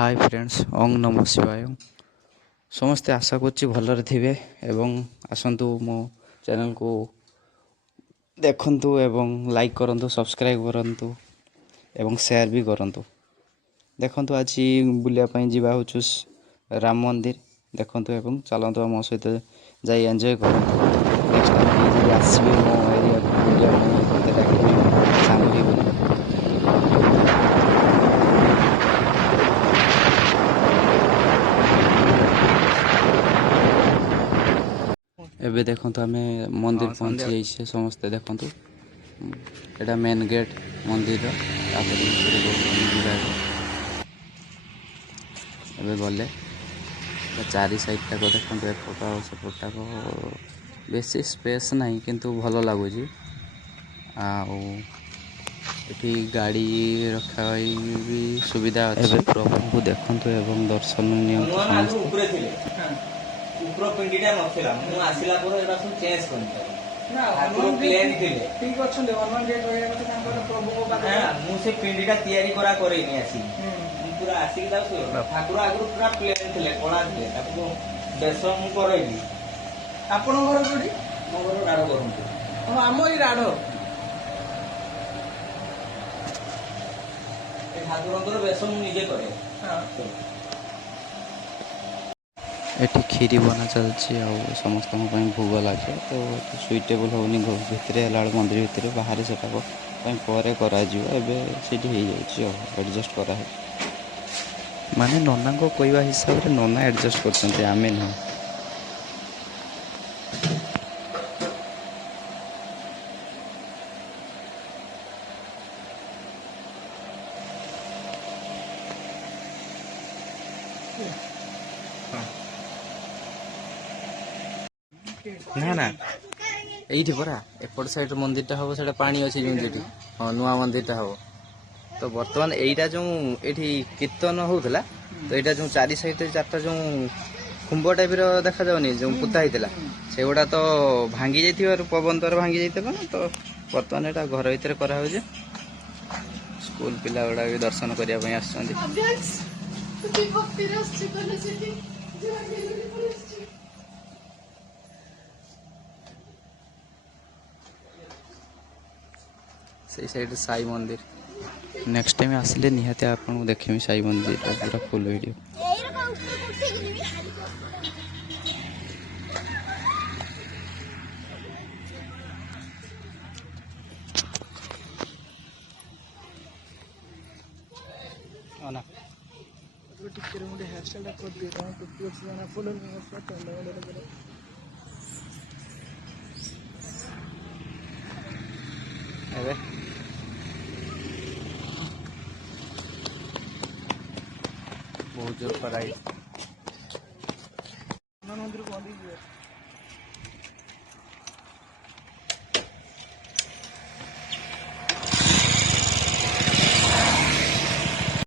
Hi friends ओं नमः शिवाय समस्ते आशा करुच्ची भलरे थे एवं आसतु मो चैनल को देखंतु एवं लाइक करंतु सब्सक्राइब करंतु एवं शेयर भी करंतु। देखंतु आज बुलिया पई जिबा होचु राम मंदिर देखंतु एवं चलंतु मो सहित जाई एंजॉय करंतु। नेक्स्ट टाइम जब आसबे मो एरिया बुलिया पई मते डाकिबे सांग ही बोली। एबे देखंतु आमे मंदिर पहुंची जाइछे समस्त देखंतु एटा मेन गेट मंदिर तापर एबे गले चारि साइड टाको देखंतु एपटा सेपटा बेसी स्पेस नहीं किंतु भलो लागुजी एठी गाड़ी रखा भी सुविधा अछि। एबे प्रभु को देखंतु एवं दर्शन नियंतु समस्त ऊपर पिंडीटा नथिला मु आसिला पर एटा सब चेंज करते ना ठाकुर प्लेन थिले ठीक अछले हनुमान गेट होया कते तांकर प्रभु को बात हां मु से पिंडीटा तयारी करा करे नि आसी मु पूरा आसी दा ठाकुर आगु पूरा प्लेन थिले कोणा थिले ताको बेसम मु करैली आपण घर कोडी मो घर राडो करंतु हम आमो ई राडो ए ठाकुरंकर बेसम निजे करे हां एठी खीरी बना चलची आ समस्त भोग लगे तो सुइटेबल होनी भितर मंदिर भितर बाहर से एडजस्ट करा माने नना को कहवा हिसाब से नना एडजस्ट कर आमे न ना ना ये परा एपट साइड मंदिर हम से पानी अच्छी जो हाँ नुआ मंदिर हम तो बर्तमान यहीटा जो ये कीर्तन होता तो यहाँ जो चारि साइड चार्टा जो खुंब टाइप देखा जाऊनी जो पुता होता से गुड़ा तो भांगी जाइए पवन द्वारा भांगी जाइए तो बर्तमान यहाँ घर भर करा स्कूल पिला गुड़ा भी दर्शन करने आस से साइड साई मंदिर नेक्स्ट टाइम आसिले निहाती आपको देखें साई मंदिर पूरा फुल वीडियो ना हेयर स्टाइल कर दिए फुल बहुत जोर पर आई मंदिर को